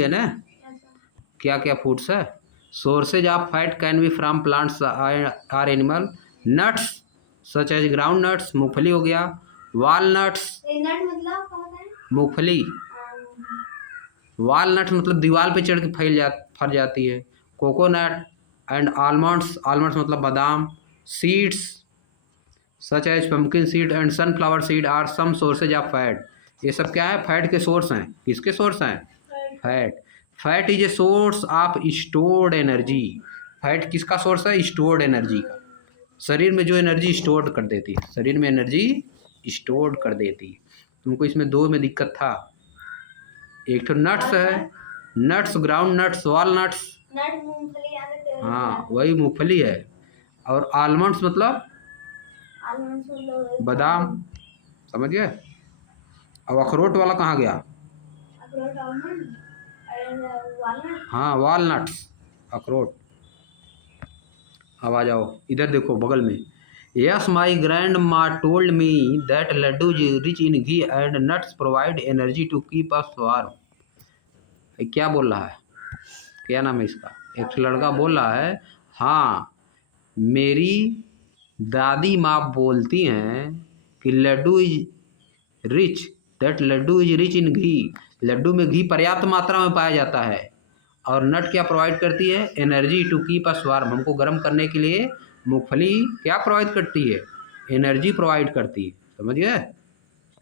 है ना, क्या क्या फूड्स है। Sources of fat can be from plants or animal. Nuts such as ground nuts, मूंगफली हो गया। वालनट्स, नट मतलब क्या होता है? मूंगफली। वालनट्स मतलब दीवार पे चढ़ के फर जाती है। कोकोनट एंड आलमंड्स, आलमंड्स मतलब बादाम। Seeds such as pumpkin seed and sunflower seed are some sources of fat. ये सब क्या है? फैट के सोर्स हैं। किसके सोर्स हैं? Fat. Fat is a source of stored energy. Fat किसका सोर्स है? स्टोर्ड एनर्जी का। शरीर में जो एनर्जी स्टोर कर देती है, शरीर में एनर्जी स्टोर कर देती है। तुमको इसमें दो में दिक्कत था। एक तो नट्स है, नट्स ग्राउंड नट्स, वॉलनट्स, नट मूंगफली। हाँ वही मूंगफली है। और आलमंड्स मतलब बादाम, समझ गए। अब अखरोट वाला कहाँ गया? अखरोट आलमंड और वालनट। हाँ वॉलनट्स, अखरोट। अब आ जाओ इधर देखो बगल में। यस माई ग्रैंड माँ told me that laddoo rich in ghee and nuts provide energy to keep us warm. क्या बोल रहा है? क्या नाम है इसका? एक लड़का बोल रहा है, हाँ मेरी दादी माँ बोलती हैं कि laddoo is rich, that laddoo is rich in ghee. Laddoo में घी पर्याप्त मात्रा में पाया जाता है। और नट क्या प्रोवाइड करती है? Energy to keep us warm. हमको गर्म करने के लिए मूंगफली क्या प्रोवाइड करती है? एनर्जी प्रोवाइड करती है। समझ गए?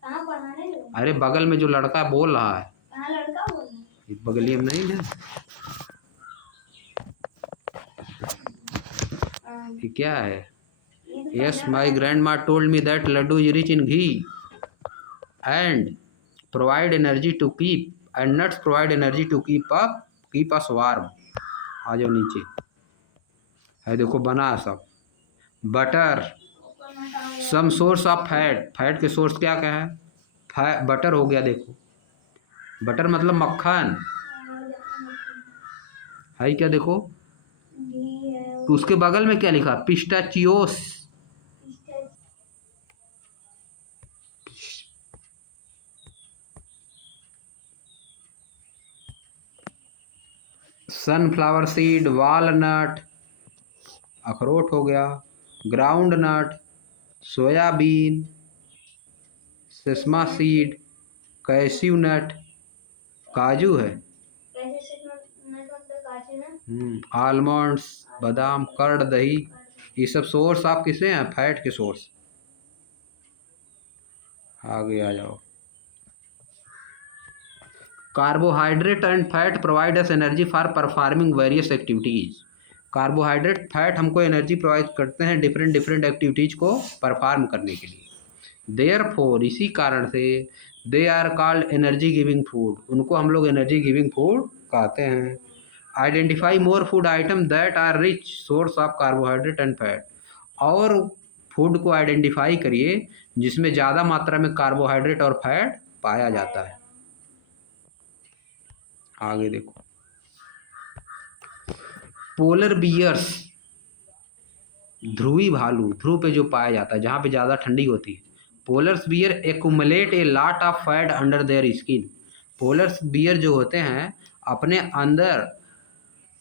कहाँ पढ़ाने? अरे बगल में जो लड़का बोल रहा है, कहाँ लड़का बोल रहा है? बगलिए में नहीं है, ये क्या है? यस माई ग्रैंड माँ told me that laddoo is rich in ghee and provide energy to keep and nuts provide energy to keep us warm. आ जाओ नीचे है, देखो बना सब। Butter some source of fat. Fat के सोर्स क्या क्या है? बटर हो गया, देखो बटर मतलब मक्खन है क्या? देखो उसके बगल में क्या लिखा? पिस्टाचियोस। सनफ्लावर सीड, वालनट, अखरोट हो गया। Groundnut, soybean, sesame seed, cashew nut, काजू है, आलमंड्स, बादाम, कर्ड, दही। ये सब सोर्स आप किसे हैं? फैट के सोर्स। आगे आ जाओ। Carbohydrate and fat provide us energy for performing various activities. Carbohydrate fat हमको एनर्जी प्रोवाइड करते हैं डिफरेंट डिफरेंट एक्टिविटीज़ को परफॉर्म करने के लिए। देयरफॉर इसी कारण से they are called energy giving food. उनको हम लोग एनर्जी गिविंग फूड कहते हैं। Identify more food item that are rich source of carbohydrate and fat. और फूड को आइडेंटिफाई करिए जिसमें ज़्यादा मात्रा में कार्बोहाइड्रेट और फैट पाया जाता है। आगे देखो। पोलर बियर्स, ध्रुवी भालू, ध्रुव पे जो पाया जाता है जहाँ पे ज़्यादा ठंडी होती है। Polars bear accumulate a lot of fat under their skin. Polars bear जो होते हैं अपने अंदर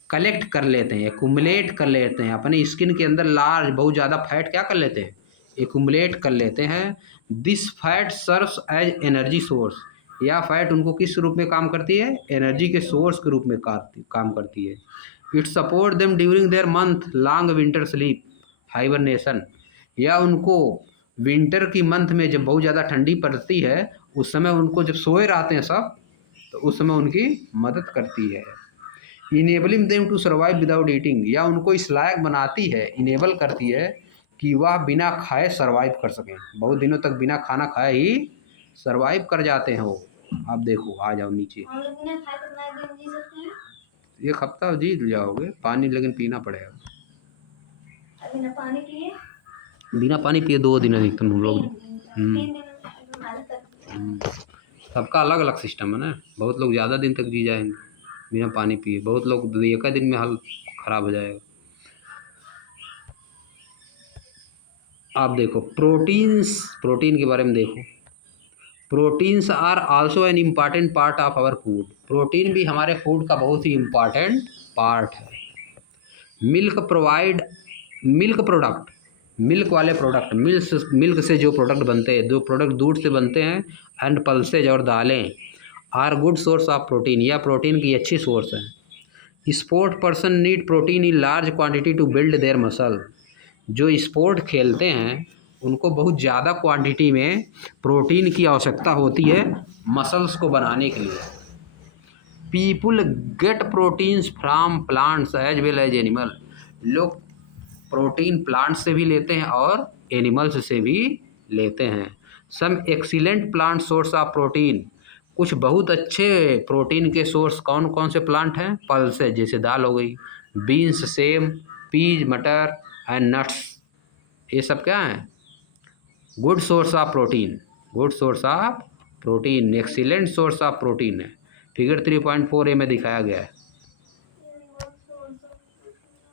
कलेक्ट कर लेते हैं, एक्यूमुलेट कर लेते हैं अपने स्किन के अंदर लार्ज बहुत ज़्यादा फैट क्या कर लेते हैं? एक्यूमुलेट कर लेते हैं। This fat serves as energy source. या फैट उनको किस रूप में काम करती है? एनर्जी के सोर्स के रूप में काम करती है। It support them during their month long winter sleep hibernation. या उनको विंटर की मंथ में जब बहुत ज़्यादा ठंडी पड़ती है उस समय उनको जब सोए रहते हैं सब, तो उस समय उनकी मदद करती है। Enabling them to survive without eating. या उनको इस लायक बनाती है, इनेबल करती है कि वह बिना खाए सर्वाइव कर सकें। बहुत दिनों तक बिना खाना खाए ही सर्वाइव कर जाते हैं वो। अब देखो आ जाओ नीचे। एक हफ्ता जी जाओगे, पानी लेकिन पीना पड़ेगा। बिना पानी पिए? बिना पानी पिए 2 दिन अधिकतम हम लोग। सबका अलग अलग सिस्टम है ना। बहुत लोग ज़्यादा दिन तक जी जाएंगे बिना पानी पिए, बहुत लोग एक दिन में हाल खराब हो जाएगा। आप देखो प्रोटीन्स, प्रोटीन के बारे में देखो। Proteins are also an important part of our food. Protein भी हमारे फूड का बहुत ही इम्पॉर्टेंट पार्ट है। मिल्क प्रोडक्ट, मिल्क वाले प्रोडक्ट, मिल्क से जो प्रोडक्ट बनते हैं, जो प्रोडक्ट दूध से बनते हैं, एंड पल्सेज और दालें are good source of protein, या प्रोटीन की अच्छी सोर्स है। Sport person need protein in large quantity to build their muscle. जो स्पोर्ट खेलते हैं उनको बहुत ज़्यादा क्वांटिटी में प्रोटीन की आवश्यकता होती है मसल्स को बनाने के लिए। People get proteins from plants as well as animal. लोग प्रोटीन प्लांट से भी लेते हैं और एनिमल्स से भी लेते हैं। Some excellent plant source of protein, कुछ बहुत अच्छे प्रोटीन के सोर्स कौन कौन से प्लांट हैं? पल्सेज, जैसे दाल हो गई, बीन्स, सेम, पीज, मटर एंड नट्स, ये सब क्या हैं? Good source of protein, good source of protein, excellent source of protein है। फिगर 3.4 में दिखाया गया है।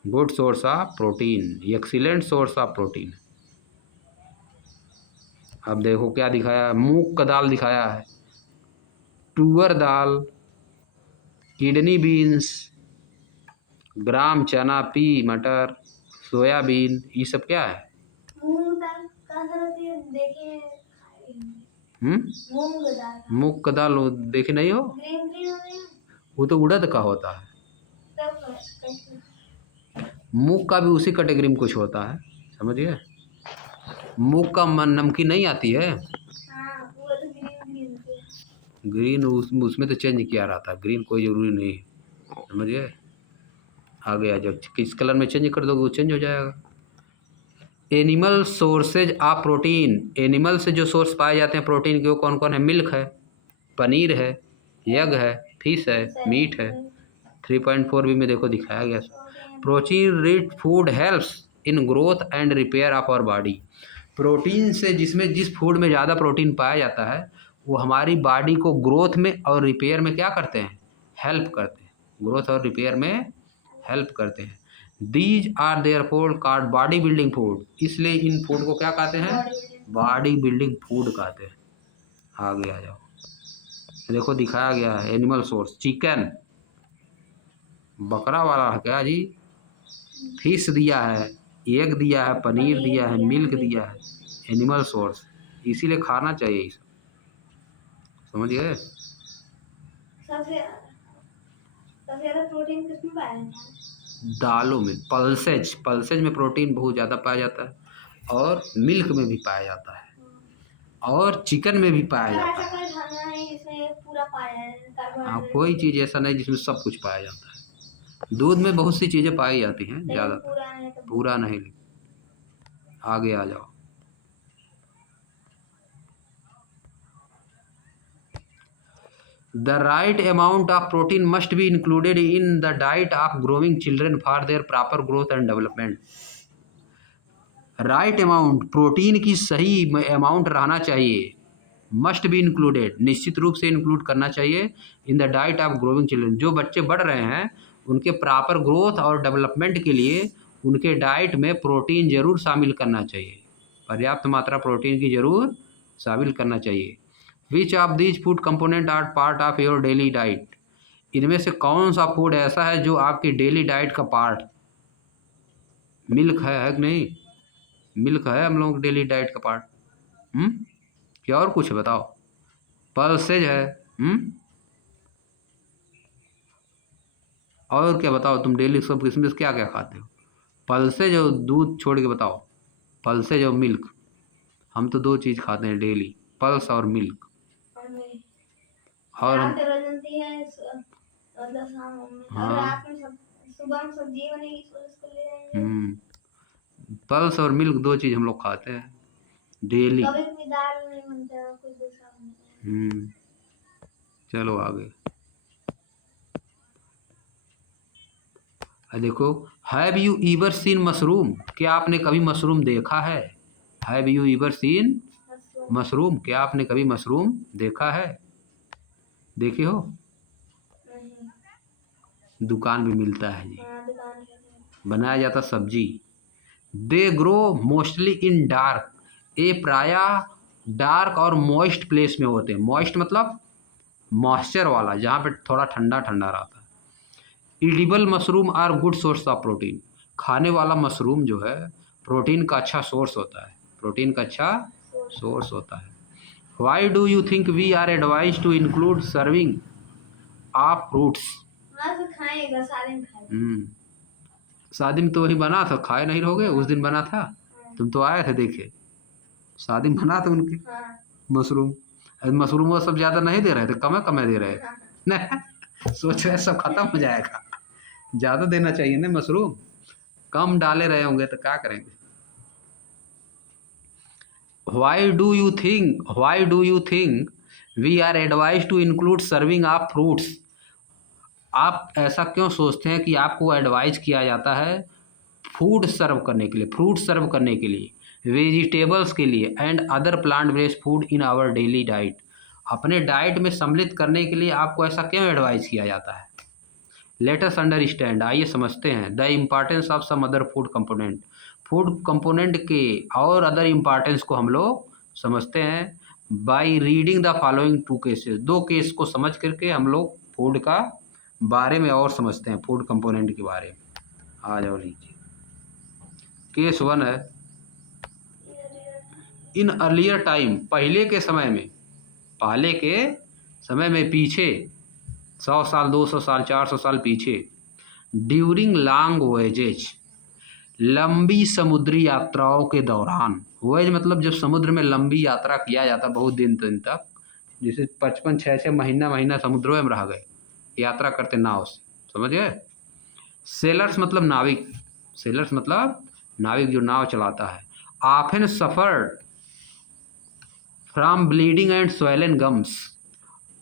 Good source of protein, excellent source of protein. अब देखो क्या दिखाया है, मूंग का दाल दिखाया है, तुअर दाल, किडनी बीन्स, ग्राम चना, पी, मटर, सोयाबीन, ये सब क्या है? मूंग दाल कहाँ से होती है? देखिए मूंग का दाल देखे नहीं हो? ग्रीन ग्रीन होती है। वो तो उड़द का होता है। तब कैसे? मूंग का भी उसी कैटेगरी में कुछ होता है, समझिए। मूंग का नमकीन नहीं आती है, हाँ, वो तो ग्रीन ग्रीन होती है। ग्रीन उसमें तो चेंज किया रहता है, ग्रीन कोई ज़रूरी नहीं, समझिए। आगे आ जाओ, किस कलर में चेंज कर दोगे वो चेंज हो जाएगा। Animal sources of protein, animal से जो सोर्स पाए जाते हैं प्रोटीन के वो कौन कौन है? मिल्क है, पनीर है, एग है, फिश है, मीट है। 3.4 भी में देखो दिखाया गया। Protein rich food helps in growth and repair of our body. Protein से, जिसमें जिस फूड में ज़्यादा प्रोटीन पाया जाता है वो हमारी बॉडी को ग्रोथ में और रिपेयर में क्या करते हैं? हेल्प करते हैं, ग्रोथ और रिपेयर में हेल्प करते हैं। These are therefore called body building food, इसलिए इन फूड को क्या कहते हैं? बॉडी बिल्डिंग फूड कहते हैं। आगे आ जाओ, देखो दिखाया गया है एनिमल सोर्स, चिकन, बकरा वाला है क्या जी, फिश दिया है, एग दिया है, पनीर दिया है, मिल्क दिया है, एनिमल सोर्स, इसीलिए खाना चाहिए ये सब, समझ गए। सबसे ज़्यादा प्रोटीन किसमें पाया जाता है? दालों में, पल्सेज में प्रोटीन बहुत ज़्यादा पाया जाता है, और मिल्क में भी पाया जाता है, और चिकन में भी पाया जाता है। कोई खाना है जिसमें पूरा पाया है? हाँ, कोई चीज़ ऐसा नहीं जिसमें सब कुछ पाया जाता है। दूध में बहुत सी चीज़ें पाई जाती हैं, ज़्यादा पूरा नहीं। आगे आ जाओ, the right amount of protein must be included in the diet of growing children for their proper growth and development. Right amount, protein की सही अमाउंट रहना चाहिए, मस्ट बी इंक्लूडेड, निश्चित रूप से इंक्लूड करना चाहिए, in the diet of growing children. जो बच्चे बढ़ रहे हैं उनके प्रॉपर ग्रोथ और डेवलपमेंट के लिए उनके डाइट में प्रोटीन जरूर शामिल करना चाहिए, पर्याप्त मात्रा प्रोटीन की जरूर शामिल करना चाहिए। Which of these food component are part of your daily diet, इनमें से कौन सा फूड ऐसा है जो आपकी डेली डाइट का पार्ट? मिल्क है कि नहीं? मिल्क है हम लोग डेली डाइट का पार्ट। क्या और कुछ बताओ? पल्सेज है, और क्या बताओ? तुम डेली सब किसमें क्या क्या खाते हो? पल्सेज और दूध छोड़ के बताओ, पल्सेज और मिल्क, हम तो दो चीज़ खाते हैं डेली, पल्स और मिल्क। और हम सुबह में सब्जी बनेगी तो उसको ले आएंगे। पल्स और मिल्क दो चीज़ हम लोग खाते हैं डेली। कभी भी दाल नहीं बनता है, कुछ दूसरा बनता है। चलो आगे देखो, have you ever seen mushroom, क्या आपने कभी मशरूम देखा है? Have you ever seen mushroom, क्या आपने कभी मशरूम देखा है? देखे हो? दुकान में मिलता है जी, बनाया जाता सब्जी। They grow mostly in dark, ये प्रायः डार्क और मॉइस्ट प्लेस में होते हैं। मॉइस्ट मतलब मॉइस्चर वाला, जहाँ पे थोड़ा ठंडा ठंडा रहता है। Edible mushroom are good source of protein. खाने वाला मशरूम जो है प्रोटीन का अच्छा सोर्स होता है, प्रोटीन का अच्छा सोर्स होता है। Why do you think we are advise to include serving of fruits? हाँ तो खाएगा, सारे में खाएगा। शादी में तो वही बना था, खाए नहीं रहोगे? उस दिन बना था, तुम तो आए थे देखे, शादी में बना था उनके हाँ मशरूम। मशरूम वो सब ज़्यादा नहीं दे रहे थे, कम कम दे रहे थे। हाँ। नहीं, सोच रहे सब खत्म हो जाएगा, ज़्यादा देना चाहिए ना मशरूम, कम डाले रहे होंगे तो क्या करेंगे। Why do you think we are advised to include serving of fruits? आप ऐसा क्यों सोचते हैं कि आपको एडवाइज किया जाता है फूड सर्व करने के लिए, फ्रूट सर्व करने के लिए, वेजिटेबल्स के लिए and other plant based food in our daily diet? अपने डाइट में सम्मिलित करने के लिए आपको ऐसा क्यों एडवाइज किया जाता है? लेट अस अंडरस्टैंड, आइए समझते हैं the importance of some other food component. Food component के और अदर इम्पॉर्टेंस को हम लोग समझते हैं by reading the following two cases. दो केस को समझ करके हम लोग फूड का बारे में और समझते हैं, फूड कंपोनेंट के बारे में। आ जाओ लीजिए, केस 1 है, इन अर्लियर टाइम, पहले के समय में, पहले के समय में, पीछे 100 साल 200 साल 400 साल पीछे, ड्यूरिंग लॉन्ग वॉयजेज, लंबी समुद्री यात्राओं के दौरान। वॉयज मतलब जब समुद्र में लंबी यात्रा किया जाता बहुत दिन तक, जैसे 55 6 महीना समुद्रों में रह गए, यात्रा करते नाव से, समझ गए। सेलर्स मतलब नाविक, सेलर्स मतलब नाविक जो नाव चलाता है। Often suffered from bleeding and swollen gums,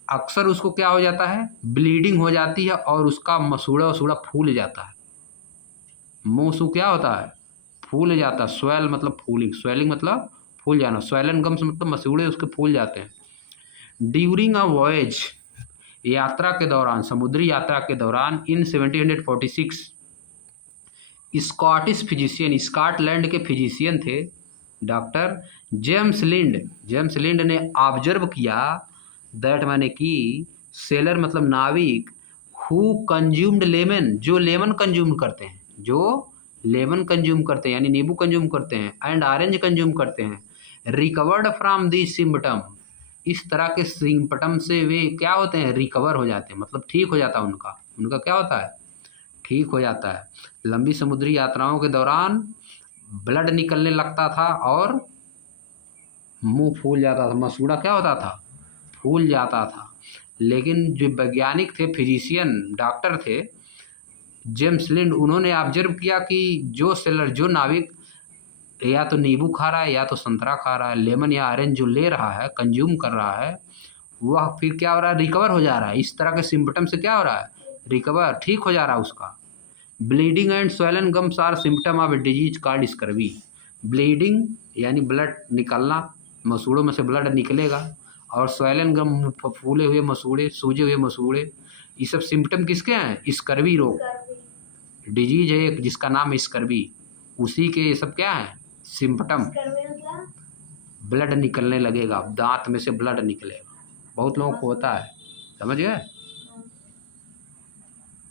अक्सर उसको क्या हो जाता है, ब्लीडिंग हो जाती है और उसका मसूड़ा वसूड़ा फूल जाता है। मुँह क्या होता है, फूल जाता है। स्वेल मतलब फूलिंग, स्वेलिंग मतलब फूल जाना, स्वेलन गम्स मतलब मसूड़े उसके फूल जाते हैं। ड्यूरिंग अ वॉयज, यात्रा के दौरान, समुद्री यात्रा के दौरान, इन 1746 स्कॉटिश फिजिशियन, स्कॉटलैंड के फिजिशियन थे डॉक्टर जेम्स लिंड, जेम्स लिंड ने ऑब्जर्व किया दैट, माने कि सेलर मतलब नाविक, हु कंज्यूम्ड लेमन, जो लेमन कंज्यूम करते हैं, जो लेमन कंज्यूम करते हैं यानी नींबू कंज्यूम करते हैं, एंड ऑरेंज कंज्यूम करते हैं, रिकवर्ड फ्रॉम दी सिम्पटम, इस तरह के सिम्पटम से वे क्या होते हैं, रिकवर हो जाते हैं, मतलब ठीक हो जाता है उनका, उनका क्या होता है, ठीक हो जाता है। लंबी समुद्री यात्राओं के दौरान ब्लड निकलने लगता था और मुंह फूल जाता था, मसूड़ा क्या होता था, फूल जाता था। लेकिन जो वैज्ञानिक थे, फिजिशियन डॉक्टर थे जेम्स लिंड, उन्होंने ऑब्जर्व किया कि जो सेलर, जो नाविक या तो नींबू खा रहा है या तो संतरा खा रहा है, लेमन या ऑरेंज जो ले रहा है, कंज्यूम कर रहा है, वह फिर क्या हो रहा है, रिकवर हो जा रहा है। इस तरह के सिम्पटम से क्या हो रहा है, रिकवर, ठीक हो जा रहा है उसका। Bleeding and swollen gums are symptom of disease called scurvy. Bleeding यानी ब्लड निकलना, मसूड़ों में से ब्लड निकलेगा, और स्वेलन गम फूले हुए मसूड़े, सूजे हुए मसूड़े, ये सब सिम्पटम किसके हैं, स्कर्वी रोग, डिजीज है एक जिसका नाम स्कर्वी, उसी के ये सब क्या है, सिम्पटम। ब्लड निकलने लगेगा, दांत में से ब्लड निकलेगा, बहुत लोगों को होता है, समझ गए,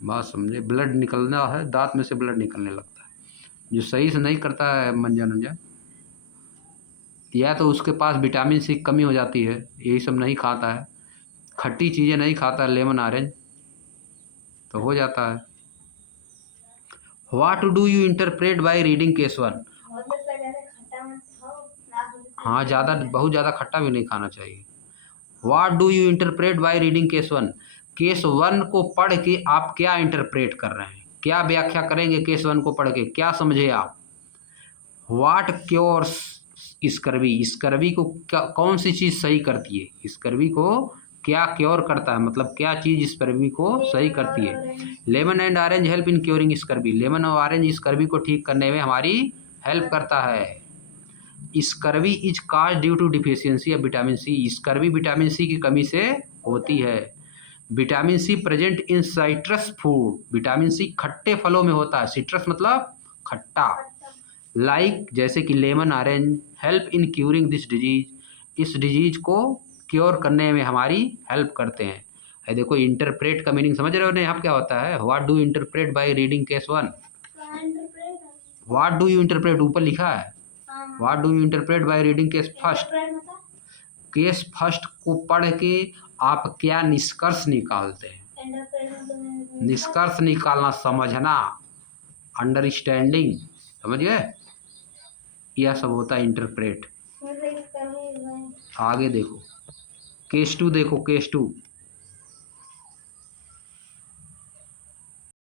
बात समझे, ब्लड निकलना है, दांत में से ब्लड निकलने लगता है। जो सही से नहीं करता है मंजन उंजन, या तो उसके पास विटामिन सी की कमी हो जाती है, यही सब नहीं खाता है, खट्टी चीज़ें नहीं खाता, लेमन ऑरेंज, तो हो जाता है। What do you interpret by reading case 1? हाँ, ज़्यादा, बहुत ज़्यादा खट्टा भी नहीं खाना चाहिए। What do you interpret by reading case 1? Case 1 को पढ़ के आप क्या इंटरप्रेट कर रहे हैं, क्या व्याख्या करेंगे केस 1 को पढ़ के, क्या समझे आप? व्हाट क्योर्स स्कर्वी, स्कर्वी को क्या, कौन सी चीज़ सही करती है, स्कर्वी को क्या क्योर करता है, मतलब क्या चीज़ स्कर्वी को सही करती है? Lemon and orange help in curing scurvy, lemon और ऑरेंज स्कर्वी को ठीक करने में हमारी हेल्प करता है। Scurvy is cause due to deficiency of vitamin C, scurvy vitamin C की कमी से होती है। Vitamin C present in citrus food, vitamin C खट्टे फलों में होता है, सिट्रस मतलब खट्टा, लाइक जैसे कि lemon orange, help in curing this disease, इस डिजीज को क्योर करने में हमारी हेल्प करते हैं। ये देखो इंटरप्रेट का मीनिंग समझ रहे हो ना, यहाँ क्या होता है, what do interpret by reading case 1। What do you interpret ऊपर लिखा है, what do you interpret by reading case first. Case first को पढ़ के आप क्या निष्कर्ष निकालते हैं, निष्कर्ष निकालना, समझना, अंडरस्टैंडिंग, समझ गए, यह सब होता है इंटरप्रेट। आगे देखो केस 2, देखो केस 2।